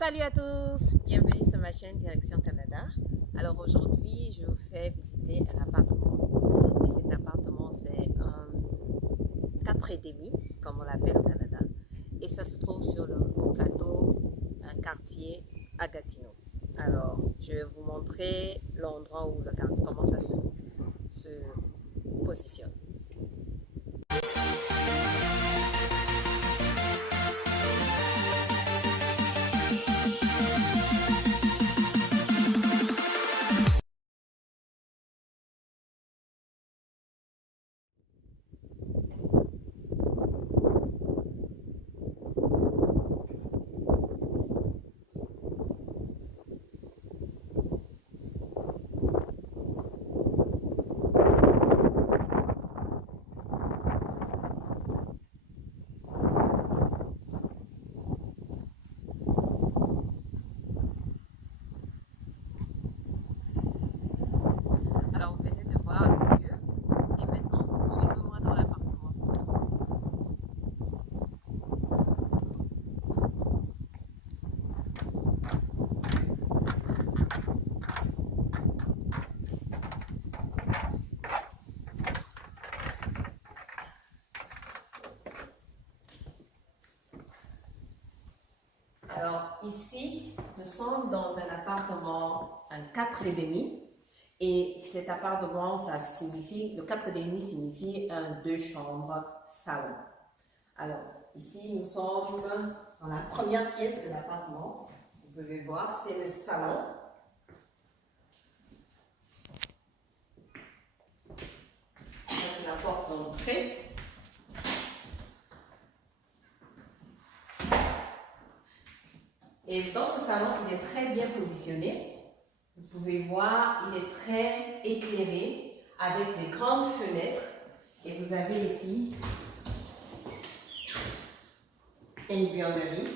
Salut à tous, bienvenue sur ma chaîne Direction Canada. Alors aujourd'hui, je vous fais visiter un appartement. Et cet appartement, c'est un 4,5, comme on l'appelle au Canada. Et ça se trouve sur au plateau, un quartier à Gatineau. Alors, je vais vous montrer l'endroit où comment ça se positionne. Alors, vous venez de voir le lieu. Et maintenant, suivez-moi dans l'appartement. Alors ici, nous sommes dans un appartement, un 4,5. Et cet appartement, ça signifie, le 4,5 signifie un 2 chambres salon. Alors ici, nous sommes dans la première pièce de l'appartement. Vous pouvez voir, c'est le salon. Ça, c'est la porte d'entrée. Et dans ce salon, il est très bien positionné. Vous pouvez voir, il est très éclairé avec des grandes fenêtres. Et vous avez ici une buanderie,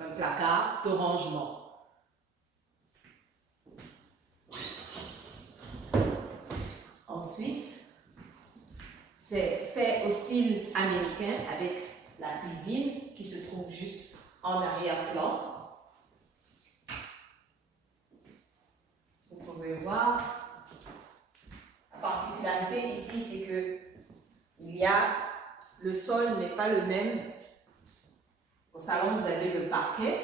un placard de rangement. Ensuite, c'est fait au style américain avec la cuisine qui se trouve juste en arrière-plan. Vous pouvez voir, la particularité ici, c'est que le sol n'est pas le même. Au salon, vous avez le parquet.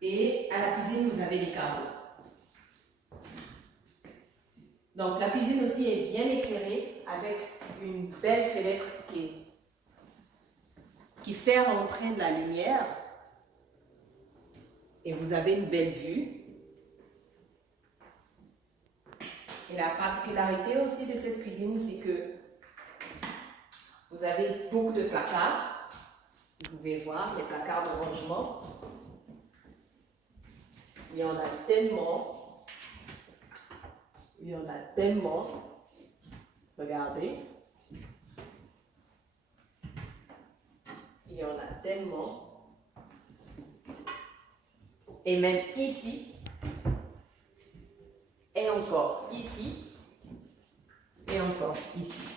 Et à la cuisine, vous avez les carreaux. Donc, la cuisine aussi est bien éclairée avec une belle fenêtre qui fait rentrer de la lumière. Et vous avez une belle vue. Et la particularité aussi de cette cuisine, c'est que vous avez beaucoup de placards. Vous pouvez voir les placards de rangement. Il y en a tellement. Il y en a tellement. Regardez. Il y en a tellement. Et même ici. Et encore ici. Et encore ici.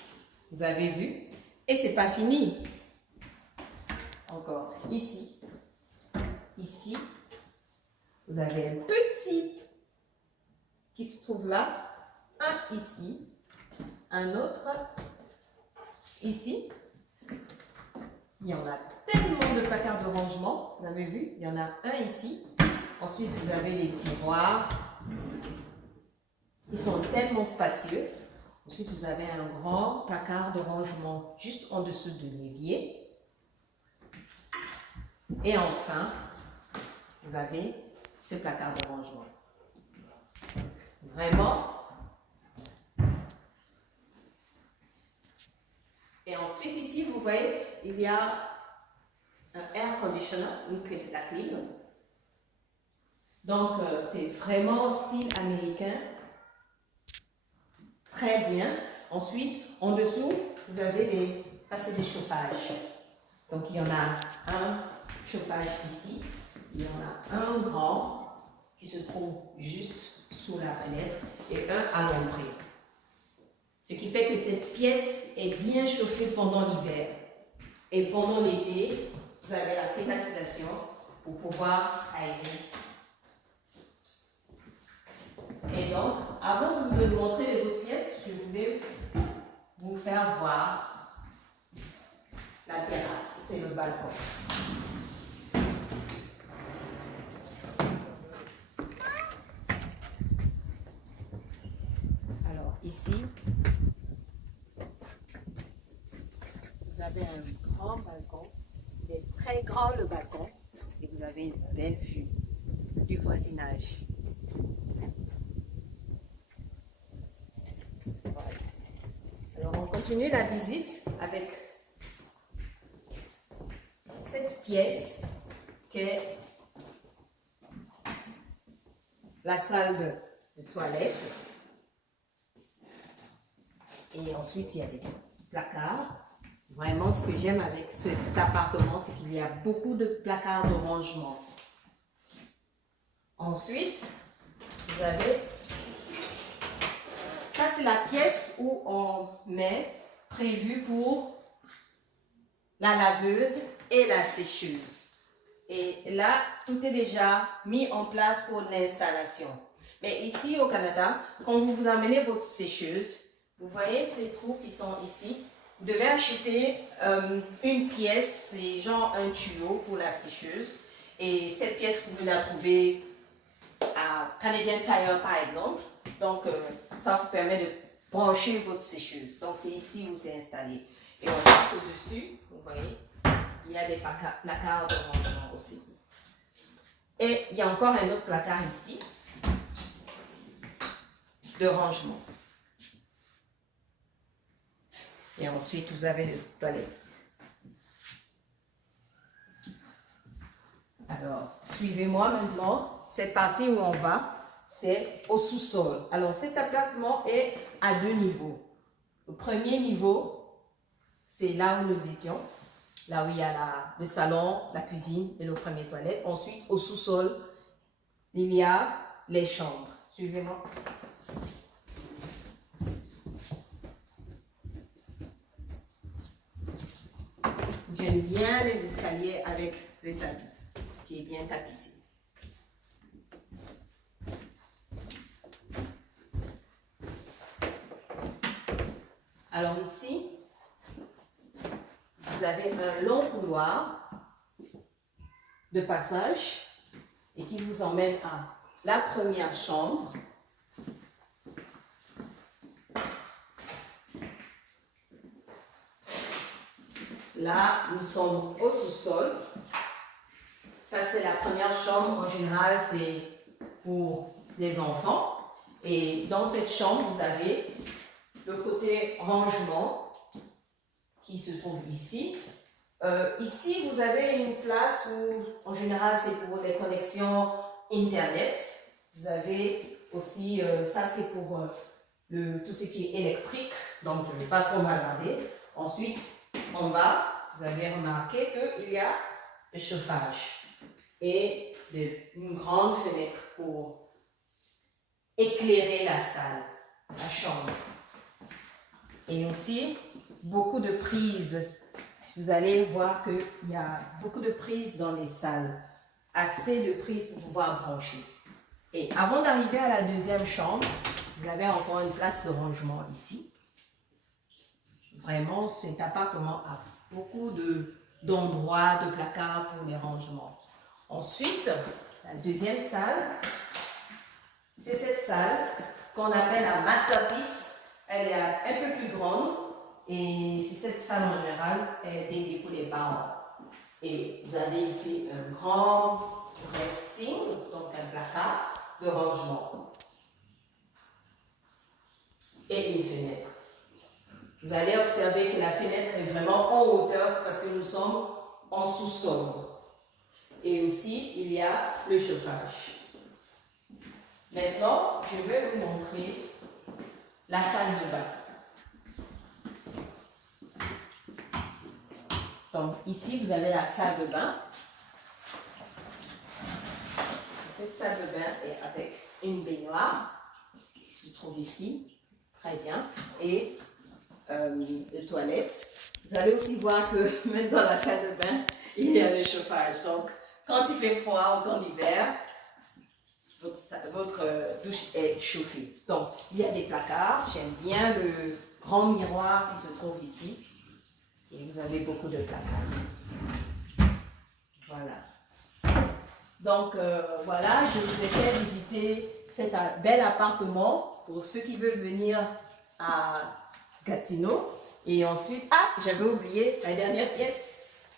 Vous avez vu? Et c'est pas fini. Encore ici. Ici. Vous avez un petit qui se trouve là. Un ici. Un autre ici. Il y en a tellement de placards de rangement. Vous avez vu? Il y en a un ici. Ensuite, vous avez les tiroirs. Ils sont tellement spacieux. Ensuite, vous avez un grand placard de rangement juste en dessous de l'évier. Et enfin, vous avez ce placard de rangement. Vraiment. Et ensuite, ici, vous voyez, il y a un air conditioner, la clim. Donc, c'est vraiment style américain. Très bien. Ensuite, en dessous, vous avez des chauffages. Donc, il y en a un chauffage ici. Il y en a un grand qui se trouve juste sous la fenêtre et un à l'entrée. Ce qui fait que cette pièce est bien chauffée pendant l'hiver. Et pendant l'été, vous avez la climatisation pour pouvoir aérer. Et donc, avant de vous montrer les autres pièces, je voulais vous faire voir la terrasse, c'est le balcon. Alors ici, vous avez un grand balcon, il est très grand le balcon, et vous avez une belle vue du voisinage. Voilà. Alors on continue la visite avec cette pièce qui est la salle de toilette. Et ensuite, il y a des placards. Vraiment, ce que j'aime avec cet appartement, c'est qu'il y a beaucoup de placards de rangement. Ensuite, vous avez... Ça, c'est la pièce où on met prévu pour la laveuse et la sécheuse. Et là, tout est déjà mis en place pour l'installation. Mais ici, au Canada, quand vous amenez votre sécheuse, vous voyez ces trous qui sont ici. Vous devez acheter une pièce, c'est genre un tuyau pour la sécheuse. Et cette pièce, vous pouvez la trouver à Canadian Tire par exemple. Donc, ça vous permet de brancher votre sécheuse. Donc, c'est ici où c'est installé. Et on voit au-dessus, vous voyez, il y a des placards de rangement aussi. Et il y a encore un autre placard ici de rangement. Et ensuite, vous avez les toilettes. Alors, suivez-moi maintenant. Cette partie où on va, c'est au sous-sol. Alors, cet appartement est à 2 niveaux. Le premier niveau, c'est là où nous étions. Là où il y a le salon, la cuisine et le premier toilette. Ensuite, au sous-sol, il y a les chambres. Suivez-moi. J'aime bien les escaliers avec le tapis, qui est bien tapissé. Alors ici, vous avez un long couloir de passage et qui vous emmène à la première chambre. Là, nous sommes au sous-sol. Ça, c'est la première chambre. En général, c'est pour les enfants. Et dans cette chambre, vous avez le côté rangement qui se trouve ici. Ici, vous avez une place où, en général, c'est pour les connexions Internet. Vous avez aussi, ça c'est pour tout ce qui est électrique, donc je ne vais pas trop m'hasarder. Ensuite, en bas, vous avez remarqué qu'il y a le chauffage et une grande fenêtre pour éclairer la salle, la chambre. Et aussi, beaucoup de prises. Vous allez voir qu'il y a beaucoup de prises dans les salles. Assez de prises pour pouvoir brancher. Et avant d'arriver à la deuxième chambre, vous avez encore une place de rangement ici. Vraiment, cet appartement a beaucoup d'endroits, de placards pour les rangements. Ensuite, la deuxième salle, c'est cette salle qu'on appelle la masterpiece. Elle est un peu plus grande et c'est cette salle en général est dédiée pour les parents. Et vous avez ici un grand dressing, donc un placard de rangement et une fenêtre. Vous allez observer que la fenêtre est vraiment en hauteur, c'est parce que nous sommes en sous-sol. Et aussi, il y a le chauffage. Maintenant, je vais vous montrer la salle de bain. Donc, ici, vous avez la salle de bain. Cette salle de bain est avec une baignoire qui se trouve ici. Très bien. Et de toilette. Vous allez aussi voir que même dans la salle de bain, il y a le chauffage. Donc, quand il fait froid, automne d'hiver, votre douche est chauffée. Donc, il y a des placards. J'aime bien le grand miroir qui se trouve ici. Et vous avez beaucoup de placards. Voilà. Donc, voilà, je vous ai fait visiter cet bel appartement pour ceux qui veulent venir à Gatineau. Et ensuite, j'avais oublié la dernière pièce.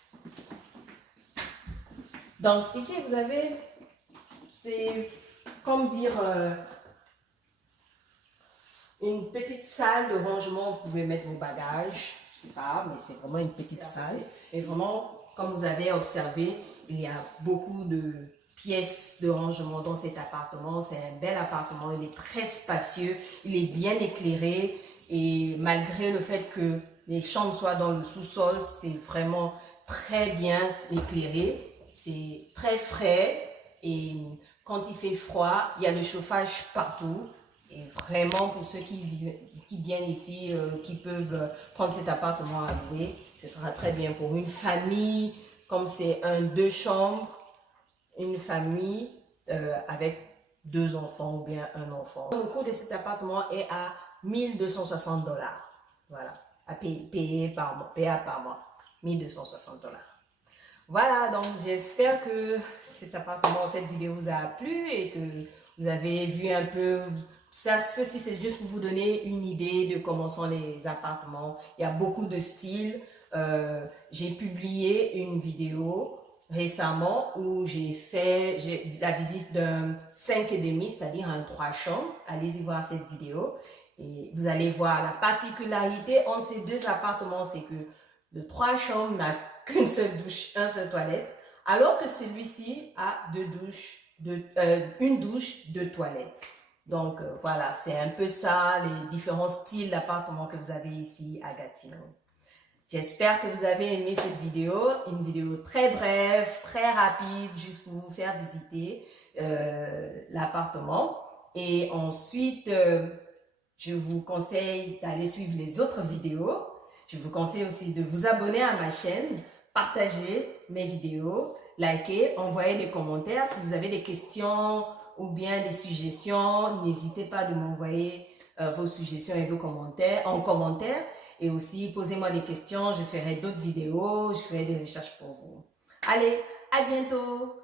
Donc, ici, vous avez, c'est comme dire, une petite salle de rangement. Vous pouvez mettre vos bagages, je sais pas, mais c'est vraiment une petite salle. Et vraiment, comme vous avez observé, il y a beaucoup de pièces de rangement dans cet appartement. C'est un bel appartement, il est très spacieux, il est bien éclairé. Et malgré le fait que les chambres soient dans le sous-sol, c'est vraiment très bien éclairé. C'est très frais et quand il fait froid, il y a le chauffage partout. Et vraiment, pour ceux qui viennent ici, qui peuvent prendre cet appartement à louer, ce sera très bien pour une famille, comme c'est un 2 chambres, une famille avec 2 enfants ou bien un enfant. Le coût de cet appartement est à 1260 $. Voilà, à payer par mois, 1260 $. Voilà, donc j'espère que cet appartement, cette vidéo vous a plu et que vous avez vu un peu ça. Ceci, c'est juste pour vous donner une idée de comment sont les appartements. Il y a beaucoup de styles. J'ai publié une vidéo récemment où j'ai fait la visite d'un 5,5, c'est-à-dire un 3 chambres. Allez-y voir cette vidéo et vous allez voir la particularité entre ces 2 appartements, c'est que le 3 chambres n'a qu'une seule douche, une seule toilette, alors que celui-ci a 2 douches, une douche, 2 toilettes. Donc voilà, c'est un peu ça, les différents styles d'appartements que vous avez ici à Gatineau. J'espère que vous avez aimé cette vidéo, une vidéo très brève, très rapide, juste pour vous faire visiter l'appartement. Et ensuite, je vous conseille d'aller suivre les autres vidéos. Je vous conseille aussi de vous abonner à ma chaîne, partager mes vidéos, liker, envoyer des commentaires. Si vous avez des questions ou bien des suggestions, n'hésitez pas de m'envoyer vos suggestions et vos commentaires en commentaire. Et aussi, posez-moi des questions, je ferai d'autres vidéos, je ferai des recherches pour vous. Allez, à bientôt!